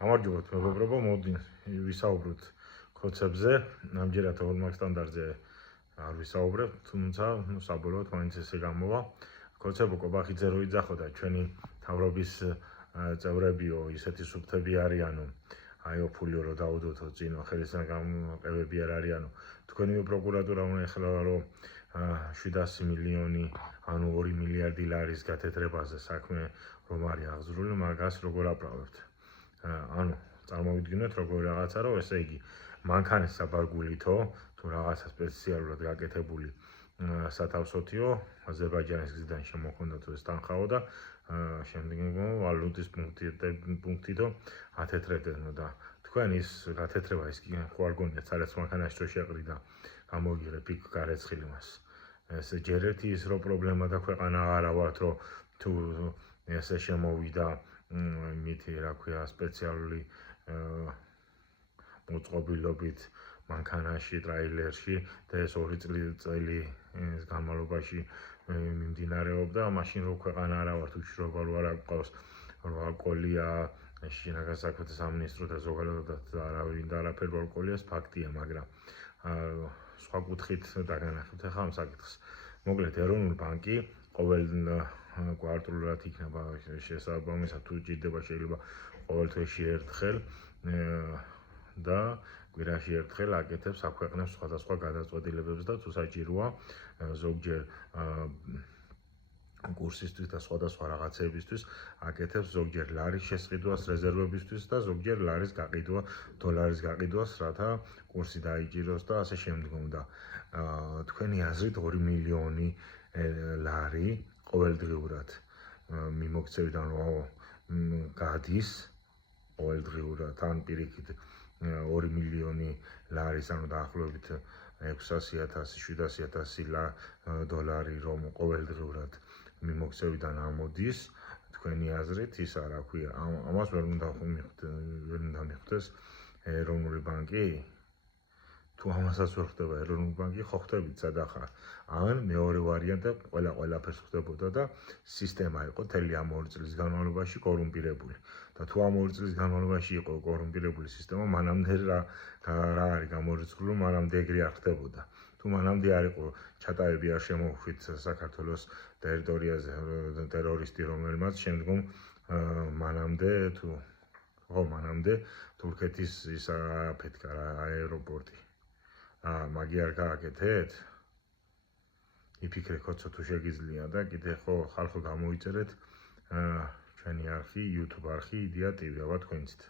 გამარჯობათ მეგობრებო, მოდი ვისაუბროთ ქოცებზე. ამჯერად ჰორმაქ სტანდარტზე არ ვისაუბრებ, თუმცა საბოლოოდ მაინც ესე გამოვა. ქოცებო კობახიძე რო იძახოდა ჩვენი თავრობის წევრებიო, ისეთი სუფთები არიანო, აიო ფულიო რო დაუდოთო წინო ხელისგან გამოყევები არ არიანო. თქვენი პროკურატურა უნდა ეხლა რომ 700 მილიონი ანუ 2 მილიარდი ლარის გათეთრებაზე საქმე რომ არის აღძრული, მაგას როგორ აправებთ? ანუ წარმოვიდგინოთ როგორ რაღაცა რომ ესე იგი მანქანის საბარგულითო თუ რაღაცა სპეციალურად გაკეთებული სათავსოთიო აზერბაიჯანის გზიდან შემოხონდათ ეს თანხაო და შემდგომ ვალუტის პუნქტითო ათეთრებდნო და თქვენ ის გათეთრება ის კი ხო არ გონიათ სადაც მანქანაში რო შეყრიდა გამოგიღე პიკ გარეცხილი მას ეს ჯერ ერთი ის რო პრობლემა და ქვეყანა არა ვართ რომ თუ ესე შემოვიდა მითი რა ქვია სპეციალური მოწყობილობით მანქანაში ტრაილერში და ეს 2 წლის განმავლობაში მიმდინარეობდა მაშინ რო ქვეყანა არა ვართ უშიშროება რო არ აქვს რო ალკოჰოლია შინაგან საქმეთა სამინისტრო და ზოგადად არავინ და არაფერი ალკოჰოლია ეს ფაქტია მაგრამ სხვა კუთხით დაგანახებთ ახლა ამ საკითხს მოკლედ ეროვნული ბანკი ყოველ კვარტალურად იქნება შესაბამისად თუ ჭირდება შეიძლება ყოველ თვეში ერთხელ და კვირაში ერთხელ აკეთებს აქვეყნებს სხვადასხვა გადაწყვეტილებებს და თუ საჭიროა ზოგჯერ კურსისთვის და სხვადასხვა რაღაცებისთვის აკეთებს ზოგჯერ ლარის შესყიდვას რეზერვებისთვის და ზოგჯერ ლარის გაყიდვა დოლარის გაყიდვას რათა კურსი დაიჭიროს და ასე შემდგომ და თქვენი აზრით 2 მილიონი ლარი ყოველდღიურად მიმოქცევიდან გადის ყოველდღიურად ან პირიქით 2 მილიონი ლარის ანუ დაახლოებით 600,000-700,000 დოლარი რომ ყოველდღიურად მიმოქცევიდან ამოდის თქვენი აზრით ის რა ქვია ამას ვერ უნდა მიხვდეს ეროვნული ბანკი თუ ამასაც ვერ ხდება ეროვნული ბანკი ხო ხდებით სადახარ ან მეორე ვარიანტი ყველაფერს ხდებოდა და სისტემა იყო თელი ამ 2 წლის განმავლობაში კორუმპირებული და თუ ამ 2 წლის განმავლობაში იყო კორუმპირებული სისტემა მანამდე რა არის გამორიცხული მანამდე ეგრე არ ხდებოდა თუ მანამდე არ იყო ჩატარები არ შემოხვით საქართველოს ტერიტორიაზე ტერორისტი რომელმაც შემდგომ მანამდე თურქეთის ის აფეთქა აეროპორტი მაგი არ გააკეთეთ იფიქრე ქოცო თუ შეგიძლია და კიდე ხო ხალხო გამოიწერეთ ჩვენი არხი YouTube არხი იდეა TV აბა თქვენցით